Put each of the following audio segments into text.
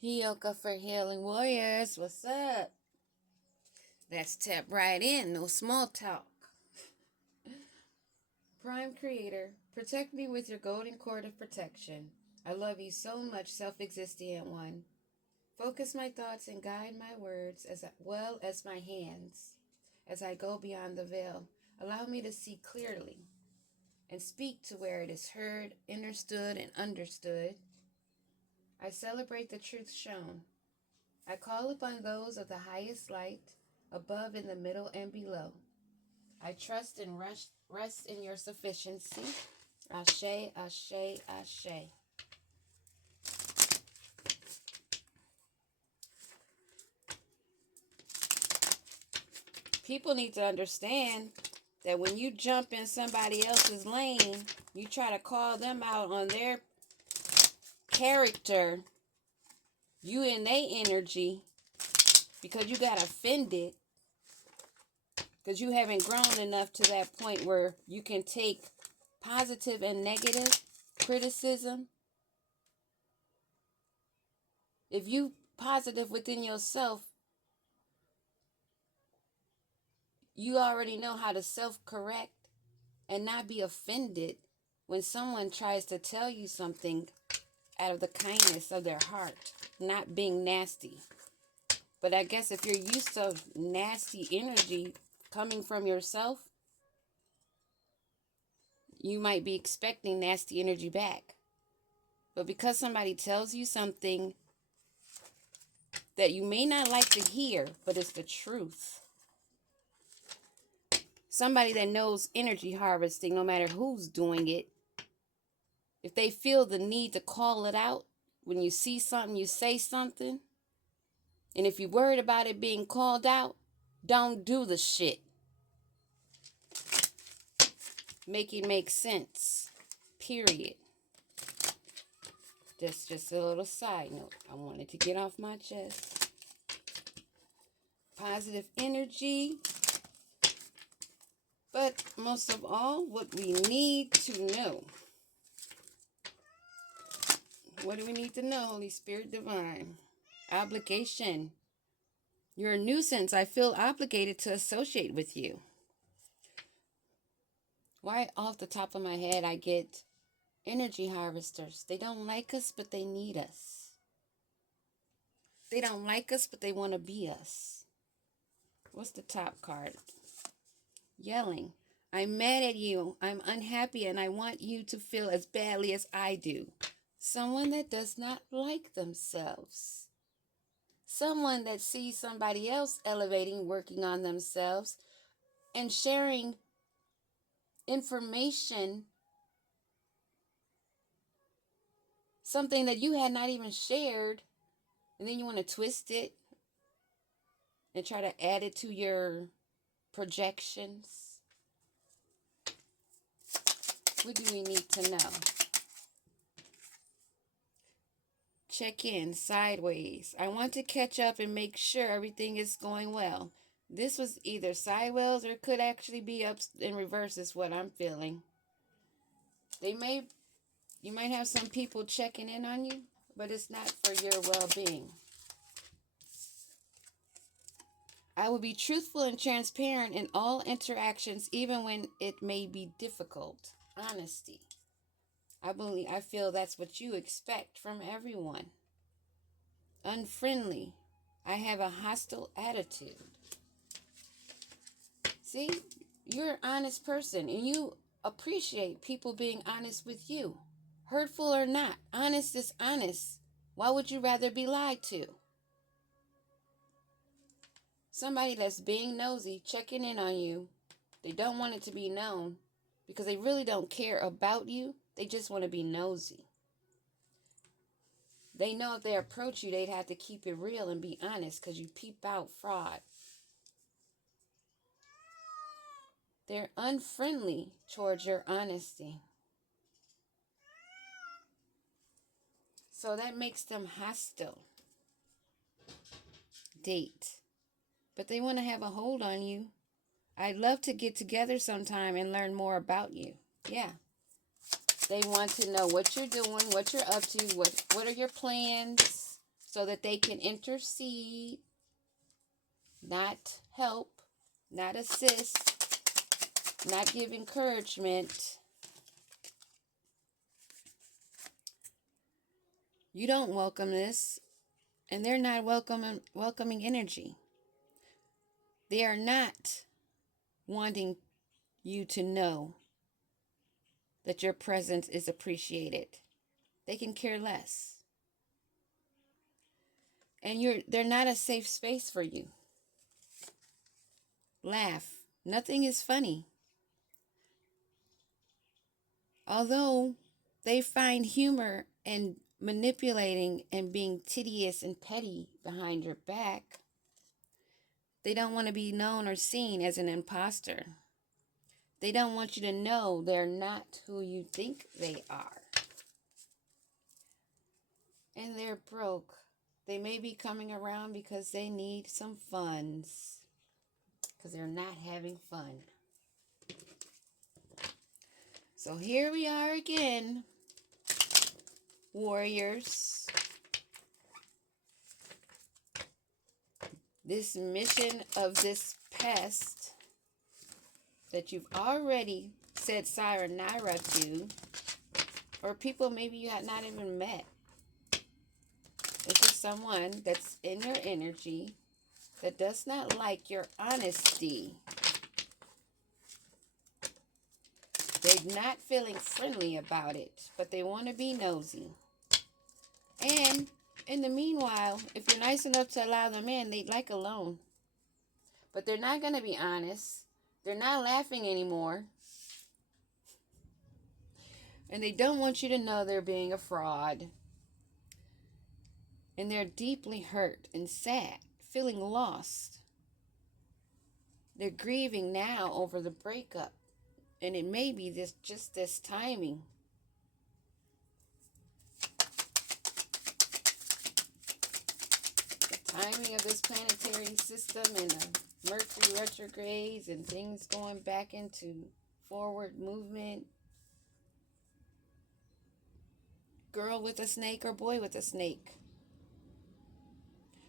Yoga for Healing Warriors. What's up? Let's tap right in. No small talk. Prime Creator, protect me with your golden cord of protection. I love you so much, self-existent one. Focus my thoughts and guide my words as well as my hands as I go beyond the veil. Allow me to see clearly and speak to where it is heard, understood, and understood. I celebrate the truth shown. I call upon those of the highest light, above, in the middle, and below. I trust and rest in your sufficiency. Ashe, ashe, ashe. People need to understand that when you jump in somebody else's lane, you try to call them out on their character, you in their energy, because you got offended, because you haven't grown enough to that point where you can take positive and negative criticism. If you positive within yourself, you already know how to self-correct and not be offended when someone tries to tell you something out of the kindness of their heart, not being nasty. But I guess if you're used to nasty energy coming from yourself, you might be expecting nasty energy back. But because somebody tells you something that you may not like to hear, but it's the truth. Somebody that knows energy harvesting, no matter who's doing it, if they feel the need to call it out, when you see something, you say something. And if you're worried about it being called out, don't do the shit. Make it make sense. Period. Just a little side note. I wanted to get off my chest. Positive energy. But most of all, what we need to know. What do we need to know, Holy Spirit Divine? Obligation. You're a nuisance. I feel obligated to associate with you. Why off the top of my head I get energy harvesters. They don't like us, but they need us. They don't like us, but they want to be us. What's the top card? Yelling. I'm mad at you. I'm unhappy, and I want you to feel as badly as I do. Someone that does not like themselves. Someone that sees somebody else elevating, working on themselves, and sharing information, something that you had not even shared, and then you want to twist it and try to add it to your projections. What do we need to know? Check in sideways. I want to catch up and make sure everything is going well. This was either sideways or it could actually be up in reverse is what I'm feeling. You might have some people checking in on you, but it's not for your well-being. I will be truthful and transparent in all interactions, even when it may be difficult. Honesty. I feel that's what you expect from everyone. Unfriendly. I have a hostile attitude. See, you're an honest person and you appreciate people being honest with you. Hurtful or not, honest is honest. Why would you rather be lied to? Somebody that's being nosy, checking in on you, they don't want it to be known because they really don't care about you. They just want to be nosy. They know if they approach you, they'd have to keep it real and be honest because you peep out fraud. They're unfriendly towards your honesty. So that makes them hostile. Date. But they want to have a hold on you. I'd love to get together sometime and learn more about you. Yeah. They want to know what you're doing, what you're up to, what are your plans, so that they can intercede, not help, not assist, not give encouragement. You don't welcome this, and they're not welcoming energy. They are not wanting you to know that your presence is appreciated. They can care less. And they're not a safe space for you. Laugh. Nothing is funny. Although they find humor in manipulating and being tedious and petty behind your back, they don't want to be known or seen as an imposter. They don't want you to know they're not who you think they are. And they're broke. They may be coming around because they need some funds, because they're not having fun. So here we are again, warriors. This mission of this pest that you've already said sayonara to, or people maybe you have not even met. It's just someone that's in your energy that does not like your honesty. They're not feeling friendly about it, but they want to be nosy. And in the meanwhile, if you're nice enough to allow them in, they'd like a loan. But they're not going to be honest. They're not laughing anymore. And they don't want you to know they're being a fraud. And they're deeply hurt and sad, feeling lost. They're grieving now over the breakup. And it may be just this timing. The timing of this planetary system and the Mercury retrogrades and things going back into forward movement. Girl with a snake or boy with a snake.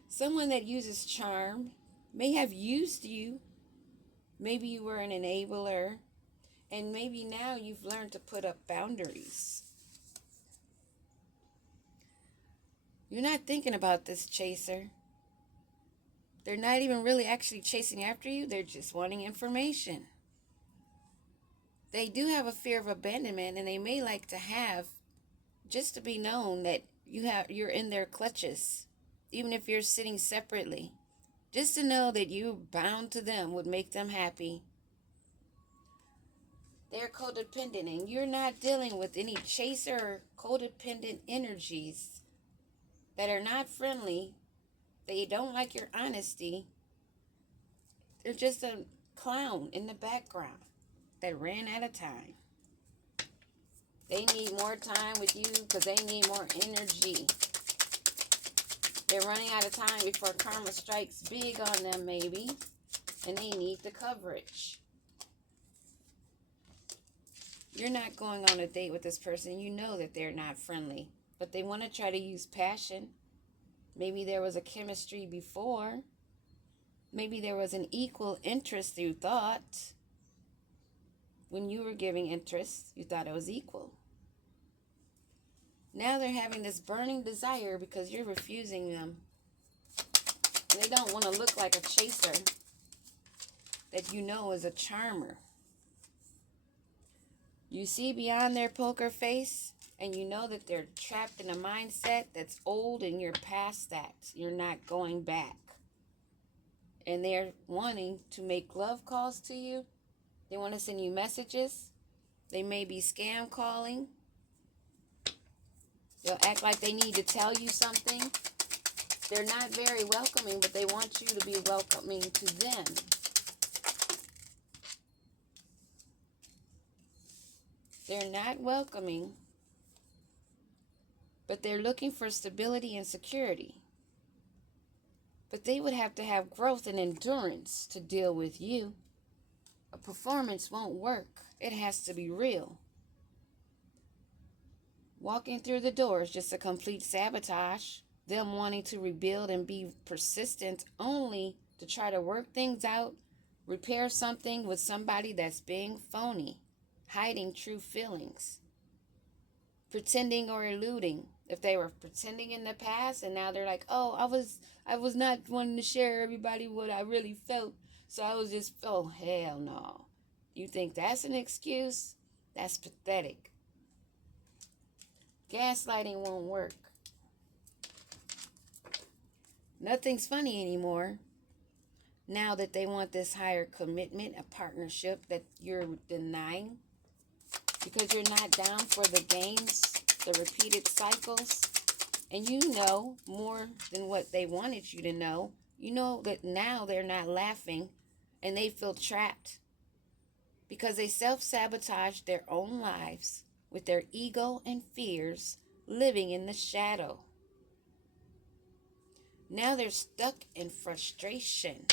Someone that uses charm may have used you. Maybe you were an enabler. And maybe now you've learned to put up boundaries. You're not thinking about this chaser. They're not even really actually chasing after you. They're just wanting information. They do have a fear of abandonment, and they may like to have just to be known that you're in their clutches, even if you're sitting separately. Just to know that you're bound to them would make them happy. They're codependent, and you're not dealing with any chaser or codependent energies that are not friendly. They don't like your honesty. They're just a clown in the background that ran out of time. They need more time with you because they need more energy. They're running out of time before karma strikes big on them, maybe, and they need the coverage. You're not going on a date with this person. You know that they're not friendly, but they want to try to use passion. Maybe there was a chemistry before. Maybe there was an equal interest you thought. When you were giving interest, you thought it was equal. Now they're having this burning desire because you're refusing them. And they don't want to look like a chaser that you know is a charmer. You see beyond their poker face, and you know that they're trapped in a mindset that's old and you're past that. You're not going back. And they're wanting to make love calls to you. They want to send you messages. They may be scam calling. They'll act like they need to tell you something. They're not very welcoming, but they want you to be welcoming to them. They're not welcoming, but they're looking for stability and security. But they would have to have growth and endurance to deal with you. A performance won't work. It has to be real. Walking through the door is just a complete sabotage. them wanting to rebuild and be persistent only to try to work things out, repair something with somebody that's being phony, hiding true feelings, pretending or eluding. If they were pretending in the past and now they're like, oh, I was not wanting to share everybody what I really felt, so I was just, oh, hell no. You think that's an excuse? That's pathetic. Gaslighting won't work. Nothing's funny anymore. Now that they want this higher commitment, a partnership that you're denying because you're not down for the games, the repeated cycles, and you know more than what they wanted you to know. You know that now they're not laughing and they feel trapped because they self-sabotage their own lives with their ego and fears living in the shadow. Now they're stuck in frustration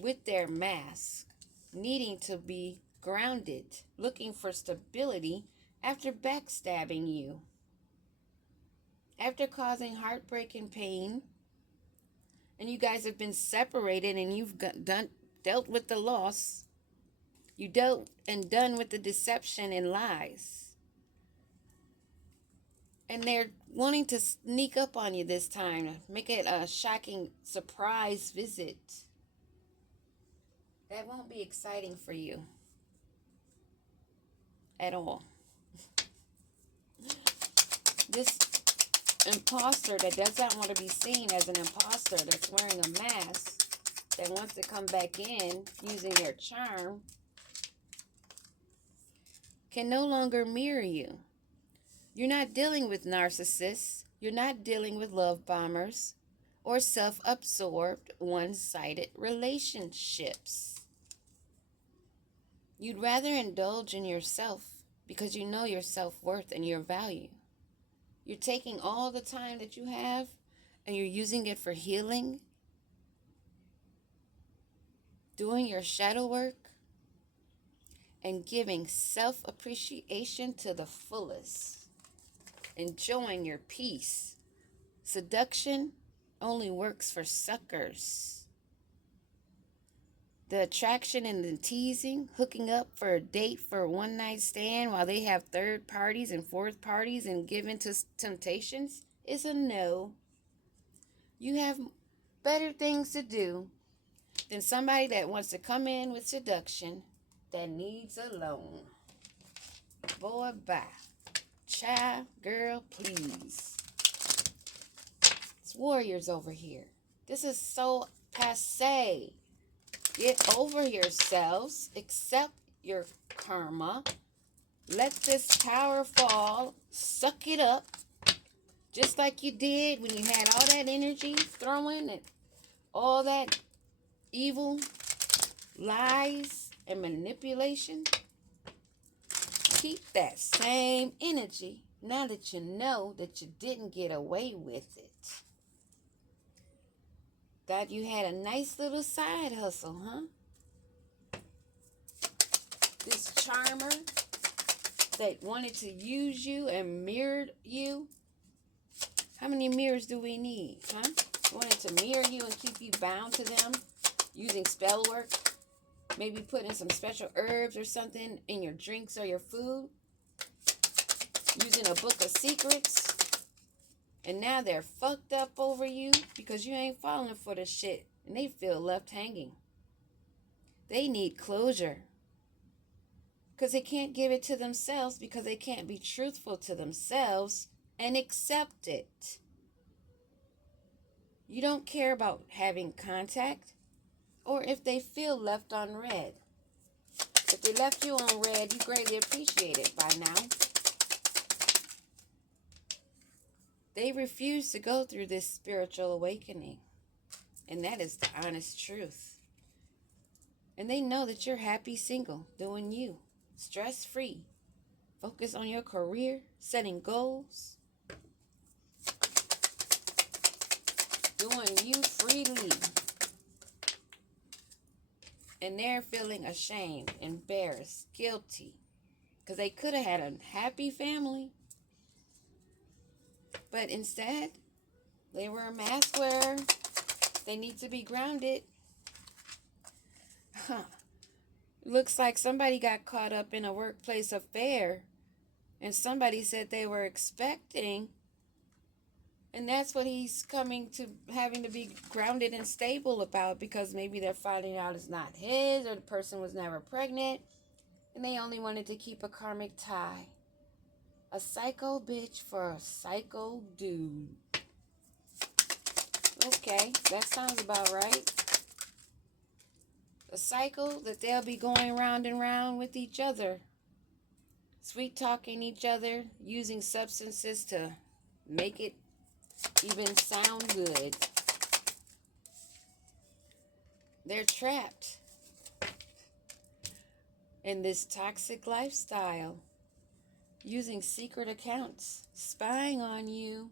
with their mask, needing to be grounded, looking for stability after backstabbing you. After causing heartbreak and pain, and you guys have been separated and you've dealt with the loss, you dealt and done with the deception and lies. And they're wanting to sneak up on you this time, make it a shocking surprise visit. That won't be exciting for you at all. This imposter that does not want to be seen as an imposter, that's wearing a mask, that wants to come back in using their charm, can no longer mirror you. You're not dealing with narcissists. You're not dealing with love bombers or self-absorbed, one-sided relationships. You'd rather indulge in yourself because you know your self-worth and your value. You're taking all the time that you have and you're using it for healing, doing your shadow work, and giving self-appreciation to the fullest. Enjoying your peace. Seduction only works for suckers. The attraction and the teasing, hooking up for a date for a one-night stand while they have third parties and fourth parties and giving to temptations is a no. You have better things to do than somebody that wants to come in with seduction that needs a loan. Boy, bye. Child, girl, please. It's warriors over here. This is so passe. Get over yourselves. Accept your karma. Let this tower fall. Suck it up. Just like you did when you had all that energy throwing and all that evil lies and manipulation. Keep that same energy now that you know that you didn't get away with it. Thought you had a nice little side hustle, huh? This charmer that wanted to use you and mirrored you. How many mirrors do we need, huh? Wanted to mirror you and keep you bound to them using spell work. Maybe putting some special herbs or something in your drinks or your food. Using a book of secrets. And now they're fucked up over you because you ain't falling for the shit. And they feel left hanging. They need closure. Because they can't give it to themselves because they can't be truthful to themselves and accept it. You don't care about having contact or if they feel left on red. If they left you on red, you greatly appreciate it by now. They refuse to go through this spiritual awakening. And that is the honest truth. And they know that you're happy single, doing you, stress-free. Focus on your career, setting goals. Doing you freely. And they're feeling ashamed, embarrassed, guilty. Because they could have had a happy family. But instead, They wear a mask where they need to be grounded. Huh. Looks like somebody got caught up in a workplace affair and somebody said they were expecting, and that's what he's coming to having to be grounded and stable about, because maybe they're finding out it's not his, or the person was never pregnant and they only wanted to keep a karmic tie. A psycho bitch for a psycho dude. Okay, that sounds about right. A cycle that they'll be going round and round with each other. Sweet talking each other, using substances to make it even sound good. They're trapped in this toxic lifestyle, using secret accounts, spying on you.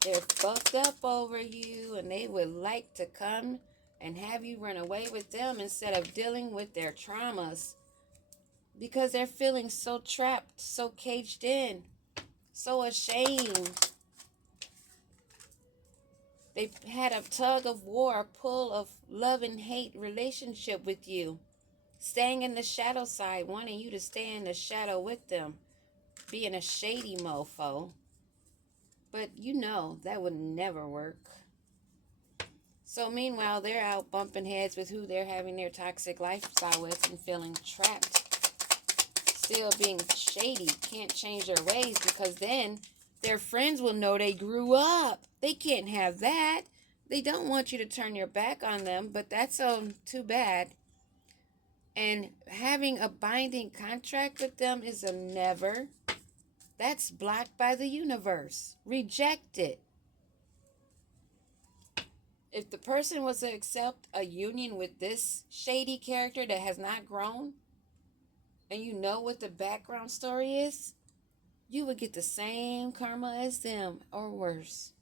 They're fucked up over you, and they would like to come and have you run away with them instead of dealing with their traumas, because they're feeling so trapped, so caged in, so ashamed. They had a tug of war, a pull of love and hate relationship with you, staying in the shadow side, wanting you to stay in the shadow with them, being a shady mofo. But you know that would never work. So meanwhile, they're out bumping heads with who they're having their toxic lifestyle with and feeling trapped. Still being shady, can't change their ways, because then their friends will know they grew up. They can't have that. They don't want you to turn your back on them, but that's too bad. And having a binding contract with them is a never. That's blocked by the universe. Reject it. If the person was to accept a union with this shady character that has not grown, and you know what the background story is, you would get the same karma as them or worse.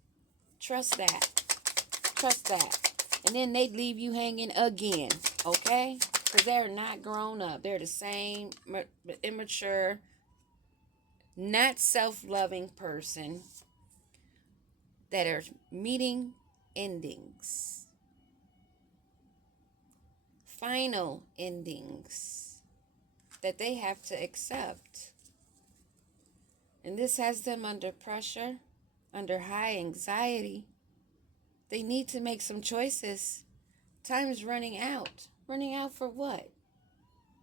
Trust that. Trust that. And then they'd leave you hanging again, okay? Because they're not grown up. They're the same immature, not self-loving person that are meeting endings. Final endings that they have to accept. And this has them under pressure, under high anxiety. They need to make some choices. Time's running out. Running out for what?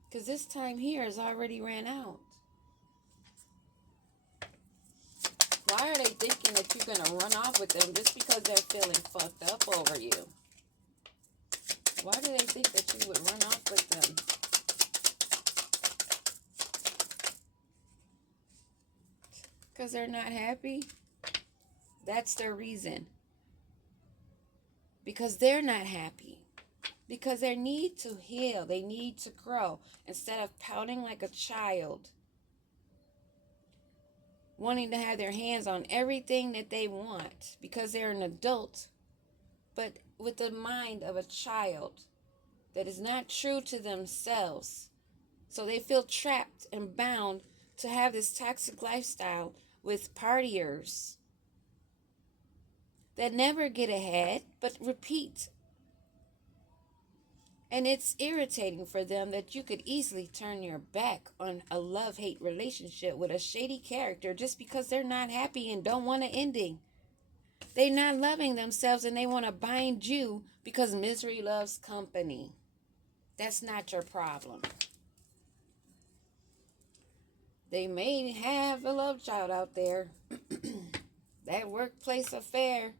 Because this time here has already ran out. Why are they thinking that you're going to run off with them just because they're feeling fucked up over you? Why do they think that you would run off with them? Because they're not happy? That's their reason. Because they're not happy. Because they need to heal. They need to grow. Instead of pouting like a child, wanting to have their hands on everything that they want because they're an adult, but with the mind of a child that is not true to themselves. So they feel trapped and bound to have this toxic lifestyle with partiers that never get ahead but repeat. And it's irritating for them that you could easily turn your back on a love-hate relationship with a shady character just because they're not happy and don't want an ending. They're not loving themselves and they want to bind you because misery loves company. That's not your problem. They may have a love child out there. That workplace affair.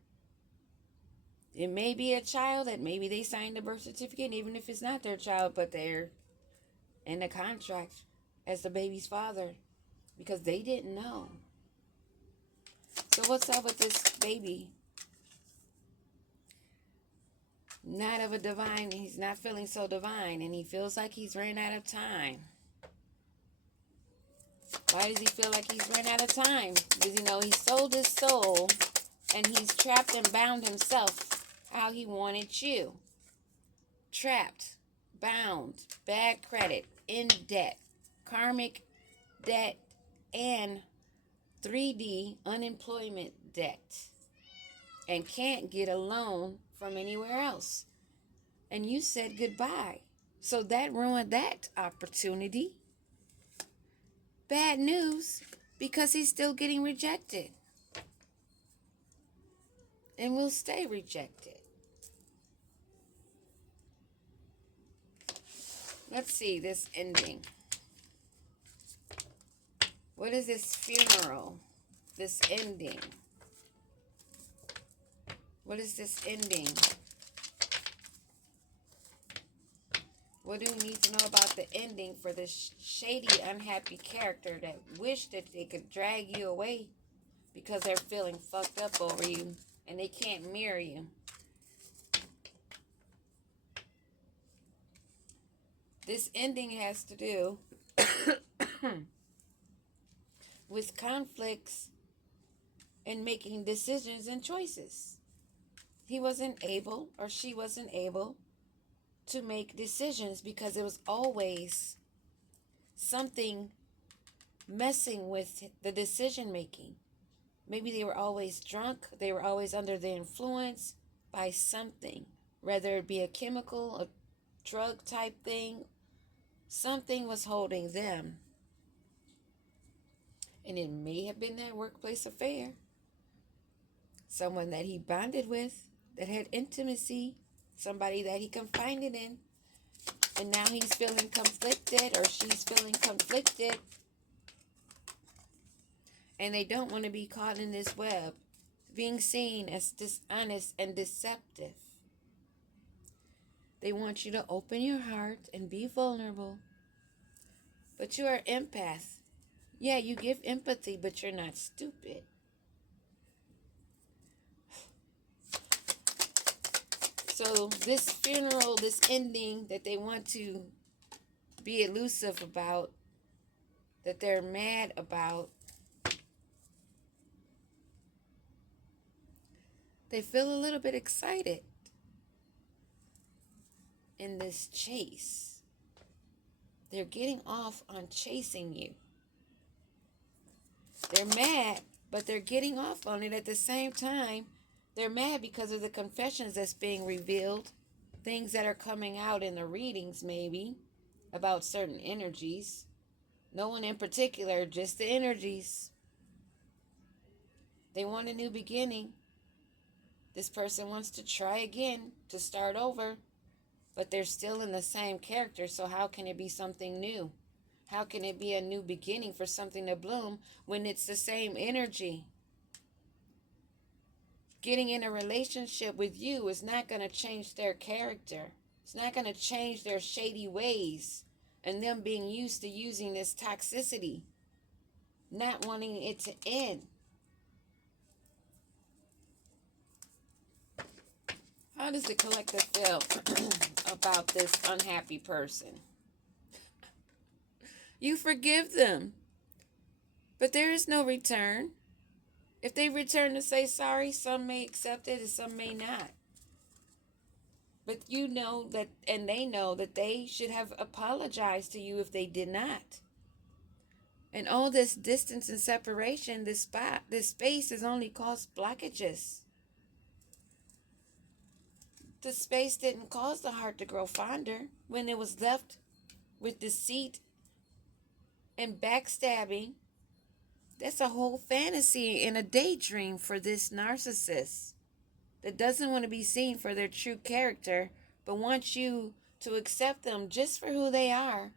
It may be a child that maybe they signed a birth certificate, even if it's not their child, but they're in the contract as the baby's father because they didn't know. So what's up with this baby? Not of a divine, he's not feeling so divine, and he feels like he's ran out of time. Why does he feel like he's ran out of time? Because he sold his soul and he's trapped and bound himself how he wanted you. Trapped, bound, bad credit, in debt, karmic debt, and 3D unemployment debt. and can't get a loan from anywhere else. And you said goodbye. So that ruined that opportunity. Bad news, because he's still getting rejected and will stay rejected. Let's see this ending. What is this funeral? This ending. What is this ending? What do we need to know about the ending for this shady, unhappy character that wish that they could drag you away because they're feeling fucked up over you and they can't mirror you? This ending has to do with conflicts and making decisions and choices. He wasn't able, or she wasn't able, to make decisions because it was always something messing with the decision making. Maybe they were always drunk, they were always under the influence by something, whether it be a chemical, a drug type thing. Something was holding them. And it may have been that workplace affair. Someone that he bonded with, that had intimacy, somebody that he confided in, and now he's feeling conflicted, or she's feeling conflicted, and they don't want to be caught in this web, being seen as dishonest and deceptive. They want you to open your heart and be vulnerable, but you are empath. Yeah, you give empathy, but you're not stupid. So this funeral, this ending that they want to be elusive about, that they're mad about, they feel a little bit excited in this chase. They're getting off on chasing you. They're mad, but they're getting off on it at the same time. They're mad because of the confessions that's being revealed, things that are coming out in the readings maybe about certain energies. No one in particular, just the energies. They want a new beginning. This person wants to try again, to start over, but they're still in the same character, so how can it be something new? How can it be a new beginning for something to bloom when it's the same energy? Getting in a relationship with you is not going to change their character. It's not going to change their shady ways and them being used to using this toxicity, not wanting it to end. How does the collective feel about this unhappy person? You forgive them, but there is no return. If they return to say sorry, some may accept it and some may not. But you know that, and they know that they should have apologized to you if they did not. And all this distance and separation, this space has only caused blockages. The space didn't cause the heart to grow fonder when it was left with deceit and backstabbing. That's a whole fantasy and a daydream for this narcissist that doesn't want to be seen for their true character, but wants you to accept them just for who they are,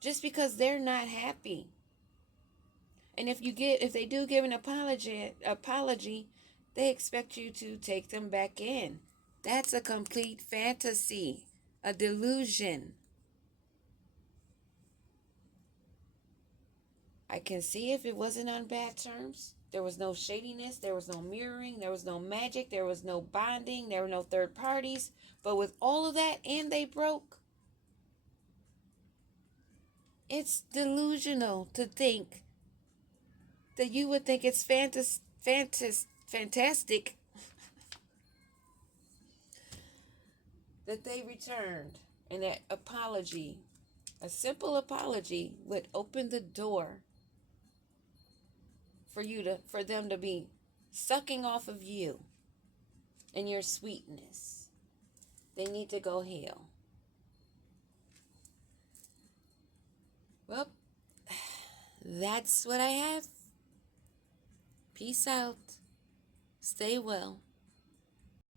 just because they're not happy. And if they do give an apology, they expect you to take them back in. That's a complete fantasy, a delusion. I can see if it wasn't on bad terms. There was no shadiness, there was no mirroring, there was no magic, there was no bonding, there were no third parties. But with all of that, and they broke, it's delusional to think that you would think it's fantastic that they returned, and that apology, a simple apology, would open the door for them to be sucking off of you and your sweetness, they need to go heal. Well, that's what I have. Peace out. Stay well.